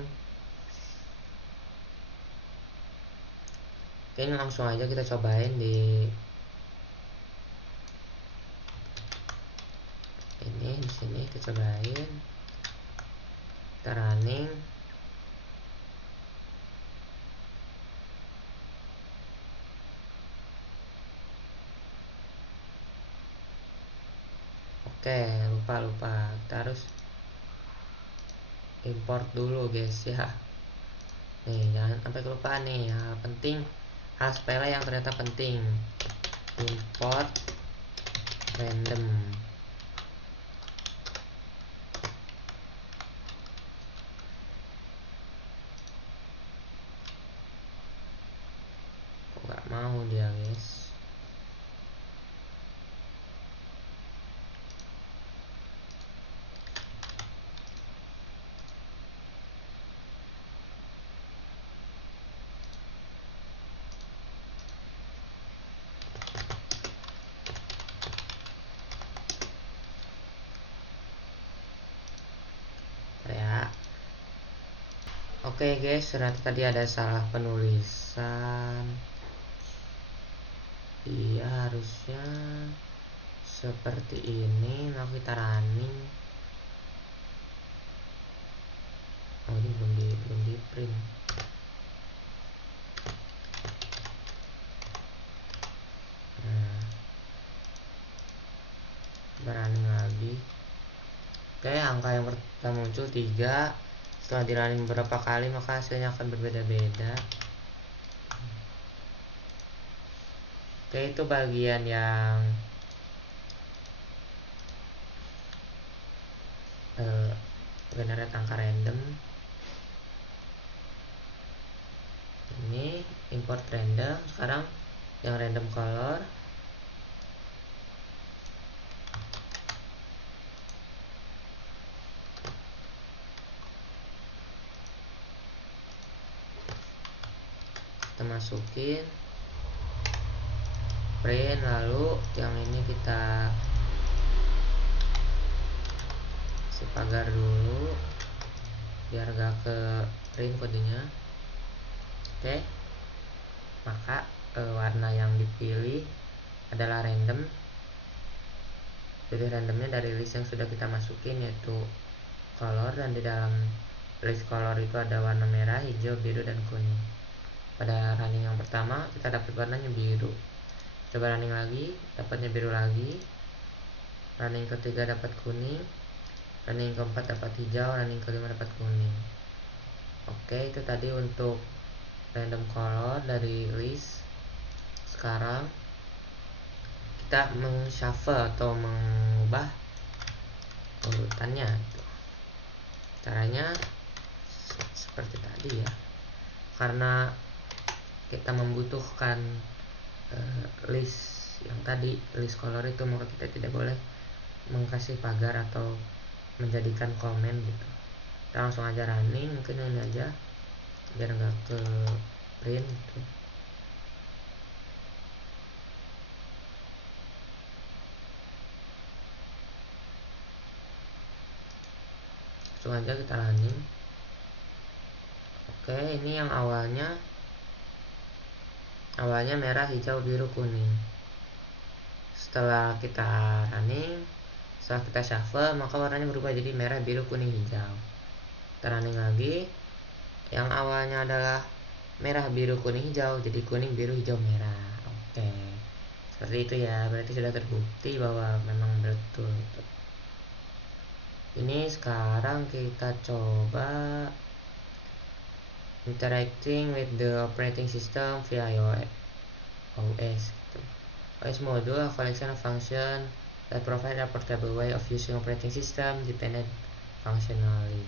Oke, ini langsung aja kita cobain di sini kita cobain, kita running. Oke, lupa kita harus import dulu guys ya. Nih jangan sampai kelupaan nih, hal penting, hal sepele yang ternyata penting. Import random. Kok gak mau dia guys. Oke guys, ternyata tadi ada salah penulisan. Iya, harusnya seperti ini. Maka kita running. Oh, ini belum di print. Running lagi. Oke, angka yang pertama muncul 3. Setelah di running beberapa kali maka hasilnya akan berbeda-beda. Oke, itu bagian yang generate angka random. Ini import random. Sekarang yang random color. Kita masukin print, lalu yang ini kita si pagar dulu biar gak ke print kodenya. Oke, maka warna yang dipilih adalah random. Jadi randomnya dari list yang sudah kita masukin, yaitu color, dan di dalam list color itu ada warna merah, hijau, biru, dan kuning. Pada running yang pertama kita dapat warnanya biru. Coba running lagi, dapatnya biru lagi. Running ketiga dapat kuning. Running keempat dapat hijau. Running kelima dapat kuning. Oke, itu tadi untuk random color dari list. Sekarang kita meng-shuffle atau mengubah urutannya. Caranya seperti tadi ya. Karena kita membutuhkan list yang tadi, list color itu, maka kita tidak boleh mengkasih pagar atau menjadikan komen gitu. Kita langsung aja running, mungkin ini aja biar nggak ke print gitu. Langsung aja kita running. Oke, ini yang awalnya merah, hijau, biru, kuning. Setelah kita running, setelah kita shuffle, maka warnanya berubah jadi merah, biru, kuning, hijau. Kita running lagi, yang awalnya adalah merah, biru, kuning, hijau jadi kuning, biru, hijau, merah. Oke, seperti itu ya. Berarti sudah terbukti bahwa memang betul. Ini sekarang kita coba interacting with the operating system via OS gitu. OS module, a collection of function that provide a portable way of using operating system dependent functionally.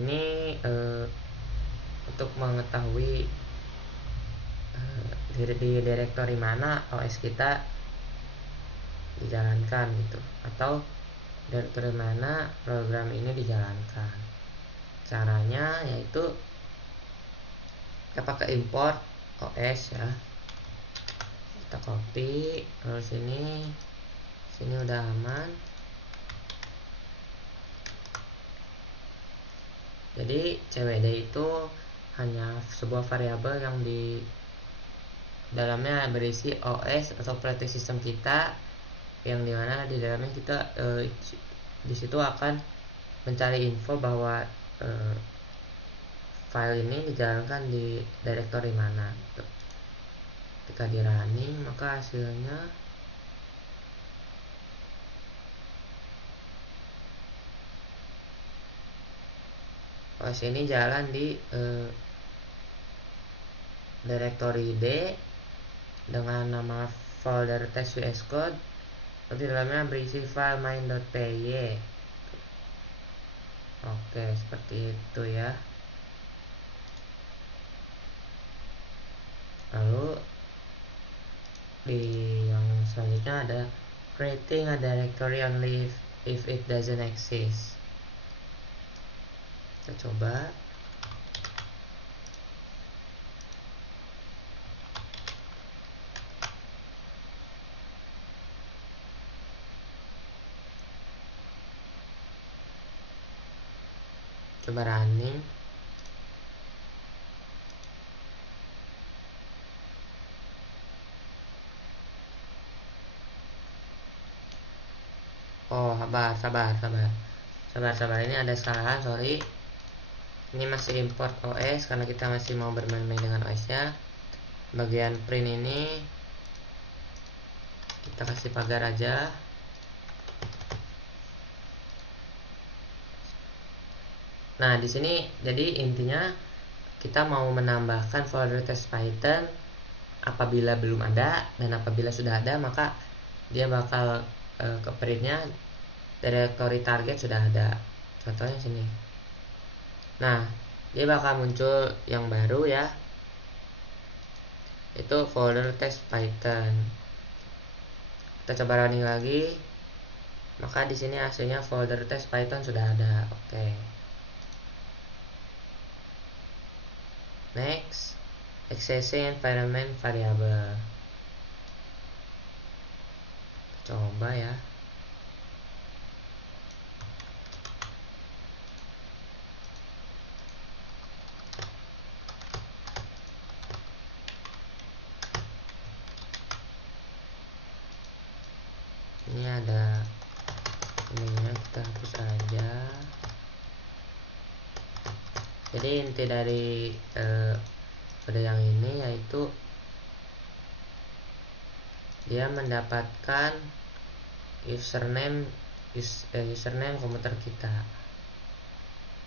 Ini untuk mengetahui di directory mana OS kita dijalankan gitu, atau directory mana program ini dijalankan. Caranya yaitu kita pakai import OS ya. Kita copy, lalu sini udah aman. Jadi cwd itu hanya sebuah variabel yang di dalamnya berisi OS atau operating system kita, yang dimana di dalamnya kita di situ akan mencari info bahwa file ini dijalankan di directory mana gitu. Ketika di running maka hasilnya OS ini jalan di directory D dengan nama folder test VS Code. Di dalamnya berisi file main.py. Oke, seperti itu ya. Lalu di yang selanjutnya ada creating a directory only if it doesn't exist. Kita coba. coba running. Oh, sabar, ini ada kesalahan, sorry. Ini masih import OS karena kita masih mau bermain-main dengan OS nya. Bagian print ini kita kasih pagar aja. Nah, di sini jadi intinya kita mau menambahkan folder test Python apabila belum ada, dan apabila sudah ada maka dia bakal ke printnya directory target sudah ada. Contohnya sini. Nah, dia bakal muncul yang baru ya. Itu folder test Python. Kita coba running lagi. Maka di sini hasilnya folder test Python sudah ada. Oke. Next, accessing environment variable. Coba ya. Ini ada ininya, kita hapus aja. Jadi inti dari pada yang ini yaitu dia mendapatkan username komputer kita.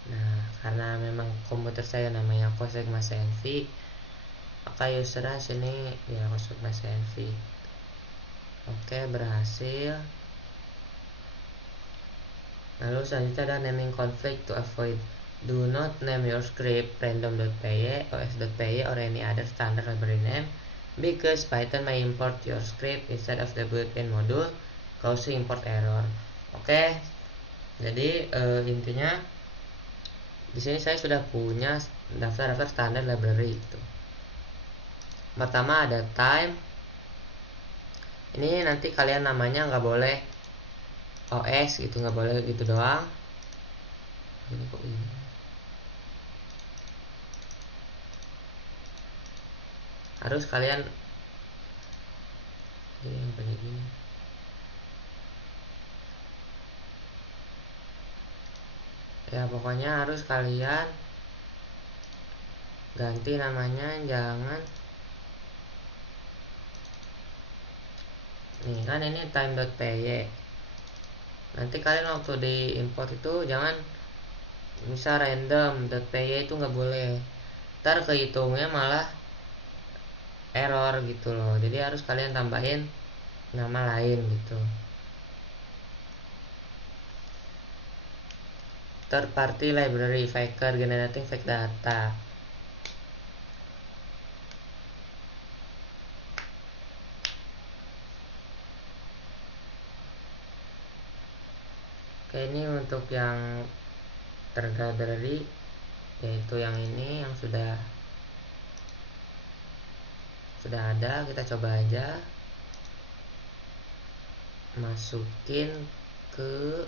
Nah, karena memang komputer saya namanya Cosegmas NV, maka usernya sini ya Cosegmas NV. Oke, berhasil. Lalu selanjutnya ada naming conflict to avoid. Do not name your script random.py, os.py, or any other standard library name, because Python may import your script instead of the built-in module, causing import error. Oke, jadi intinya di sini saya sudah punya daftar standar library itu. Pertama ada time. Ini nanti kalian namanya nggak boleh OS gitu, nggak boleh gitu doang. Ini kok ini. Harus kalian ini begini. Ya pokoknya harus kalian ganti namanya, jangan nih kan ini time.py. Nanti kalian waktu di import itu jangan misal random.py itu nggak boleh, ntar kehitungnya malah error gitu loh. Jadi harus kalian tambahin nama lain gitu. Third party library faker generating fake data. Oke, ini untuk yang third library, yaitu yang ini yang sudah ada. Kita coba aja masukin ke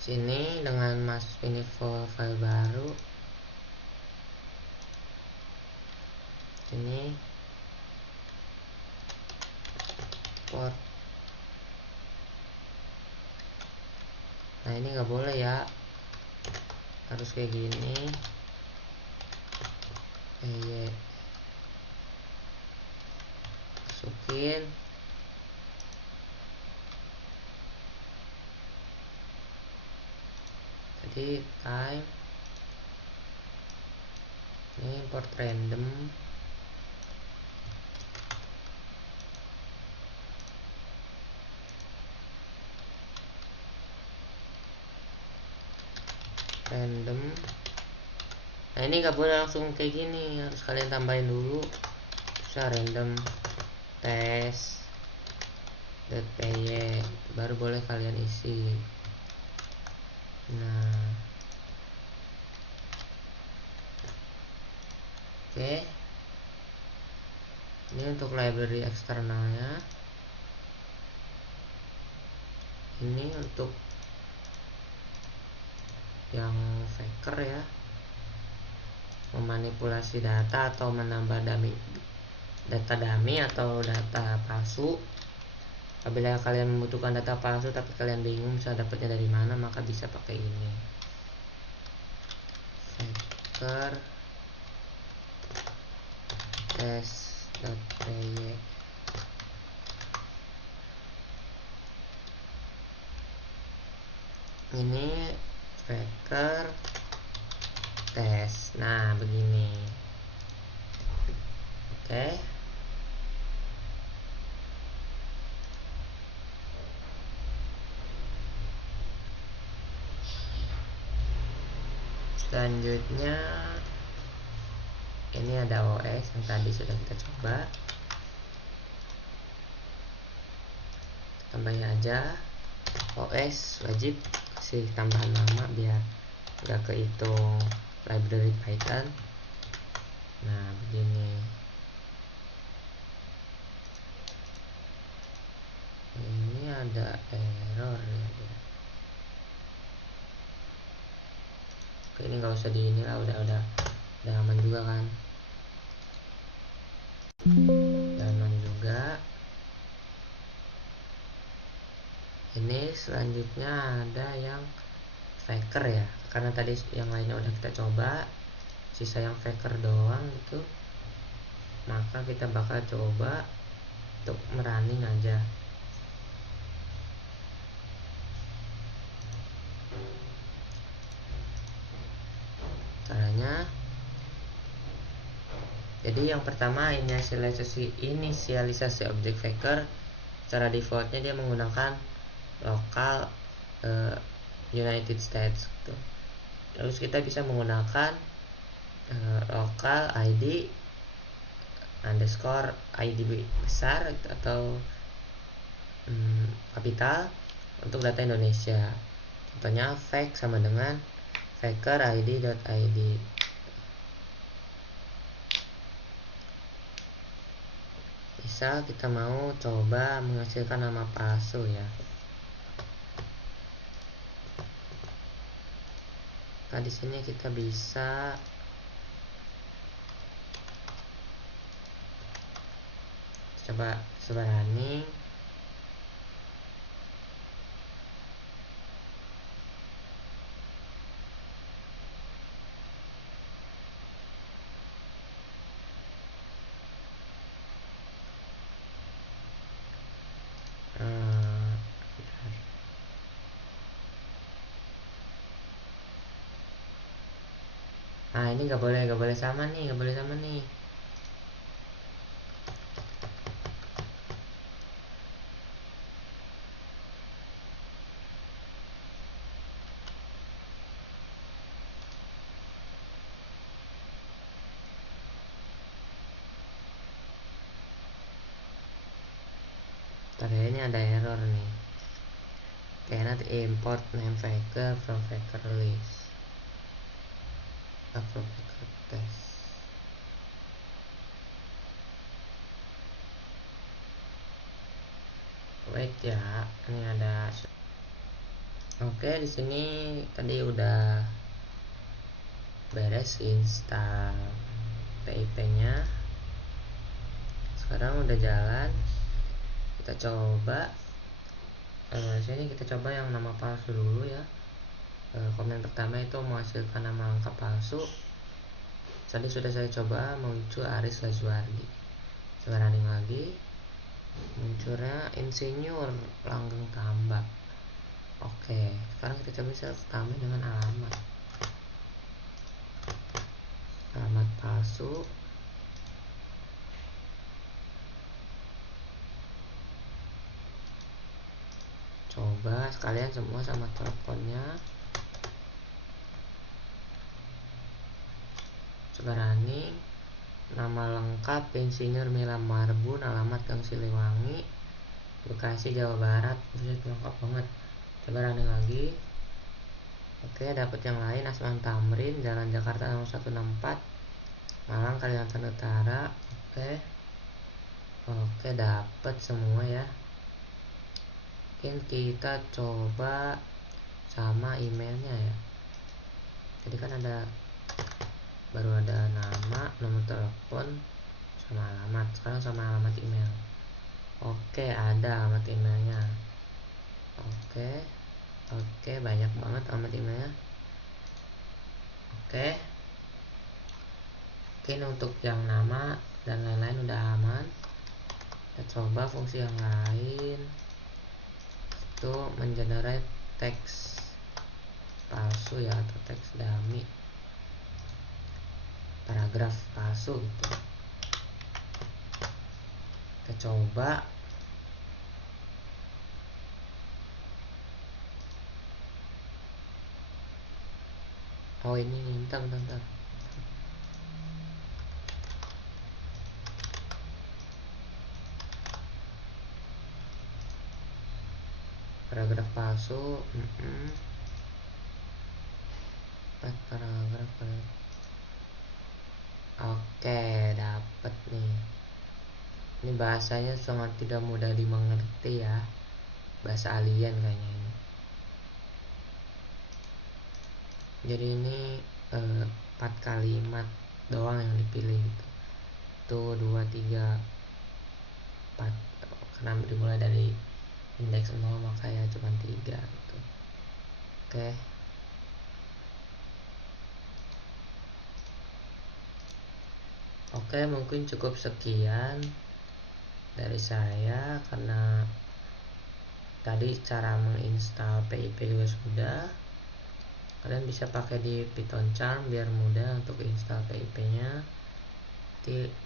sini dengan ini file baru. Ini port. Nah, ini nggak boleh ya, harus kayak gini. Masukin. Jadi time ini import random. Nah, ini nggak boleh langsung kayak gini, harus kalian tambahin dulu. Bisa random test.py baru boleh kalian isi. Nah, oke. Ini untuk library eksternalnya. Ini untuk yang faker ya, memanipulasi data atau menambah data dummy atau data palsu. Apabila kalian membutuhkan data palsu tapi kalian bingung bisa dapatnya dari mana, maka bisa pakai ini, faker test.py. Ini faker test. Nah, begini. Oke. Selanjutnya ini ada OS yang tadi sudah kita coba. Tambahin aja OS, wajib kasih tambahan nama biar nggak kehitung library Python. Nah, begini. Ini ada error ya. Oke, ini nggak usah di ini lah, udah aman juga kan. Aman juga. Ini selanjutnya ada yang faker ya, karena tadi yang lainnya udah kita coba, sisa yang faker doang gitu. Maka kita bakal coba untuk merunning aja. Caranya, jadi yang pertama inisialisasi objek faker. Secara defaultnya dia menggunakan lokal United States gitu. Terus kita bisa menggunakan lokal ID underscore ID besar atau kapital untuk data Indonesia. Contohnya fake sama dengan faker id.id. Bisa kita mau coba menghasilkan nama palsu ya. Nah, di sini kita bisa coba running. Nah, ini nggak boleh sama nih, Tadi ini ada error nih. Cannot import name faker from faker list. From faker test. Wait ya, ini ada. Oke, di sini tadi udah beres install PIP-nya. Sekarang udah jalan. Kita coba. Sini kita coba yang nama palsu dulu ya. Komen pertama itu menghasilkan nama angka palsu. Tadi sudah saya coba, muncul Aris Lazuardi. Coba running lagi, munculnya Insinyur Langgeng Tambak. Oke, sekarang kita coba bisa tambah dengan alamat palsu. Coba sekalian semua sama teleponnya. Coba running. Nama lengkap Insinyur Milam Marbun, alamat Gang Siliwangi, Bekasi, Jawa Barat. Itu lengkap banget. Coba running lagi. Oke, dapat yang lain. Asman Tamrin, Jalan Jakarta nomor 164, Malang, Kalimantan Utara. Oke, dapat semua ya. Mungkin kita coba sama emailnya ya. Jadi kan baru ada nama, nomor telepon, sama alamat. Sekarang sama alamat email. Oke, ada alamat emailnya. Oke, banyak banget alamat emailnya. Oke, mungkin untuk yang nama dan lain-lain udah aman. Kita coba fungsi yang lain, itu mengenerate teks palsu ya, atau teks dummy, paragraf palsu gitu. Kita coba. Oh ini bentar. Paragraf palsu. 4 paragraf. Oke, dapat nih. Ini bahasanya sangat tidak mudah dimengerti ya, bahasa alien kayaknya ini. Jadi ini 4 kalimat doang yang dipilih gitu. Tuh 2, 3, 4. Karena dimulai dari indeks 0 maka ya cuma 3 gitu. Oke, mungkin cukup sekian dari saya, karena tadi cara menginstal PIP juga sudah. Kalian bisa pakai di Python Charm biar mudah untuk install PIP nya.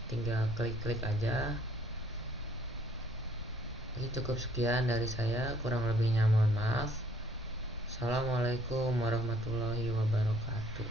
Tinggal klik aja. Ini cukup sekian dari saya, kurang lebihnya mohon maaf. Assalamualaikum warahmatullahi wabarakatuh.